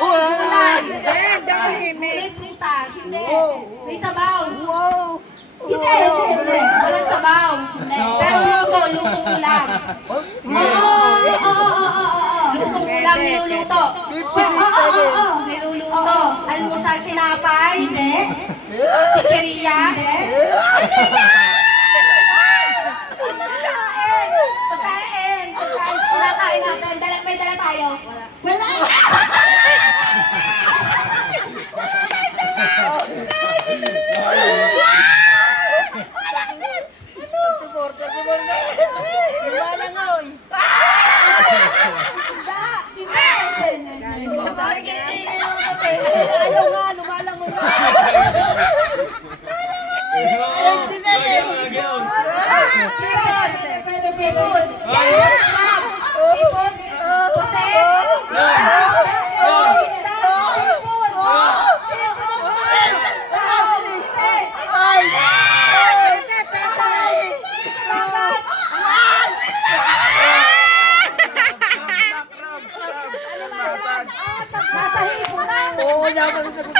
Ulan. May prutas. May sabaw. Hindi. Walang sabaw. Pero lutong ulam. Lutong ulam niluluto. 56 seconds. Niluluto. Almusal tinapay. Hindi. Chicheria. Pagkain. Pagkain natin. May dala tayo. Wala. Oo, dapat sa